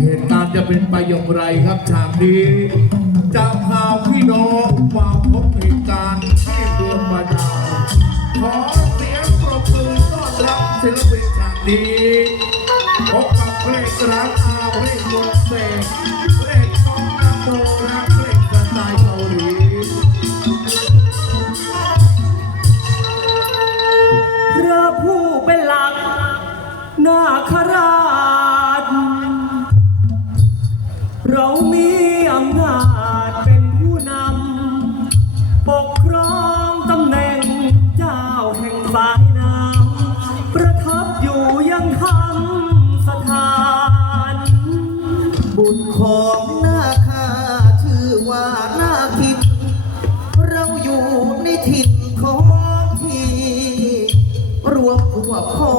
เหตุการณ์จะเป็นไปอย่างไรครับฉากนี้จะพาพี่น้องมาพบเหตุการณ์ที่เมืองบาดาลขอเสียงปรบมือต้อนรับศิลปินฉากนี้พบกับเพลงรักอาเพลงวงเสกเพลงของนโมและเพลงสไตล์เกาหลีพระผู้เป็นหลักนาคราช มีอำนาจเป็นผู้นำ ปกครองตำแหน่งเจ้าแห่งสายน้ำประทับอยู่ยังธรรมสถาน บุตรของนาคาชื่อว่านาคิด เราอยู่ในถิ่นของที่ รวมพวกพ้อง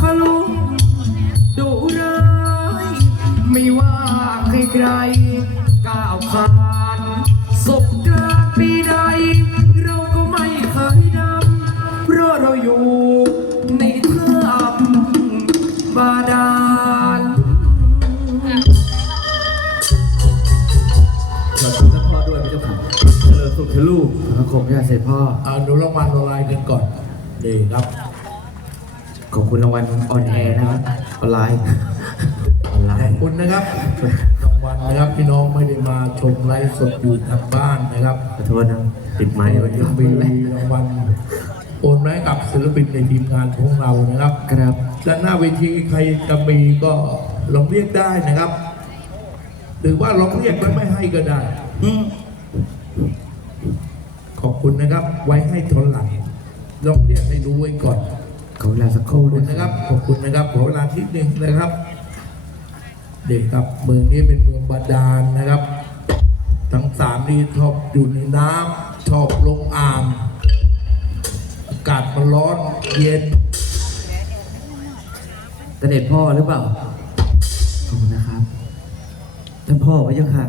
ทะลุดุร้ายไม่ว่าใครๆก้าวผ่านสบกรานต์ปีใด เราก็ไม่เคยดำเพราะเราอยู่ในถ้ำบาดาลเราคุณท่านพ่อด้วยพระเจ้าค่ะเจริญสุขเถอะลูกพระคมญาเสด็จพ่อเอาดูรางวัลอะไรกันก่อนดีครับ ขอบคุณรางวัลออนแอร์นะครับออนไลน์ออนไลขอบน์ คุณนะครับรางวัลนะครับพี่น้องไม่ได้มาชมไลฟ์สดอยู่ทางบ้านนะครับขอโทษนะปิดไมค์ไว้ยังมีรางวัลโอนไว้ให้กับศิลปินในทีมงานของเรานะครับครับและหน้าเวทีใครจะมีก็ลองเรียกได้นะครับ หรือว่าลองเรียกแล้วไม่ให้ก็ได้ขอบคุณนะครับ ไว้ให้ทนหลังลองเรียกให้รู้ไว้ก่อน ขอเวลาสักคขอบรู่คุณนะนะคครัรับบขอบคุณนะครับ ขอเวลาทีหนึ่งนะครับเด็กครับ เมืองนี้เป็นเมืองบาดาลนะครับ ทั้งสามนี่ชอบอยู่ในน้ำชอบลงอ่างอากาศมันร้อนเย็น เสด็จพ่อหรือเปล่า ขอบคุณนะครับ ท่านพ่อพระเจ้าค่ะ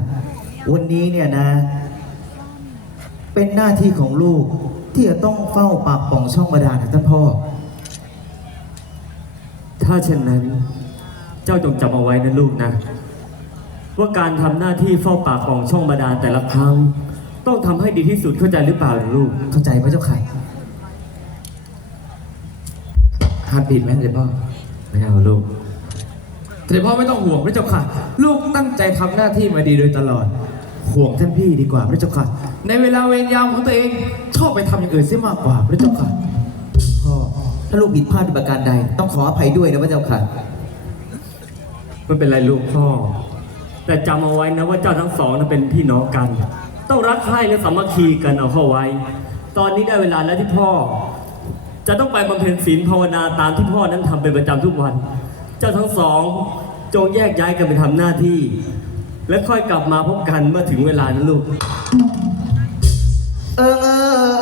วันนี้เนี่ยนะ เป็นหน้าที่ของลูกที่จะต้องเฝ้าปากป่องช่องบาดาลนะท่านพ่อ ถ้าเช่นนั้น เจ้าจงจำเอาไว้นะลูกนะ ว่าการทำหน้าที่เฝ้าปากของช่องบาดาลแต่ละครั้ง ต้องทำให้ดีที่สุดเข้าใจหรือเปล่าลูก เข้าใจพระเจ้าค่ะห้ามปิดไหมเสด็จพ่อไม่เอาลูกเสด็จพ่อไม่ต้องห่วงพระเจ้าค่ะ ลูกตั้งใจทำหน้าที่มาดีโดยตลอด ห่วงท่านพี่ดีกว่าพระเจ้าค่ะ ในเวลาเวรยามของตัวเองชอบไปทำอย่างอื่นเสียมากกว่าพระเจ้าค่ะพ่อ ถ้าลูกผิดพลาดในประการใด ต้องขออภัยด้วยนะพระเจ้าค่ะ ไม่เป็นไรลูกพ่อ แต่จำเอาไว้นะว่าเจ้าทั้งสองนั้นเป็นพี่น้องกัน ต้องรักใคร่และสามัคคีกันเอาเข้าไว้ ตอนนี้ได้เวลาแล้วที่พ่อ จะต้องไปบำเพ็ญศีลภาวนาตามที่พ่อนั้นทำเป็นประจำทุกวัน เจ้าทั้งสอง จงแยกย้ายกันไปทำหน้าที่ และค่อยกลับมาพบกันเมื่อถึงเวลานะลูก เออเออ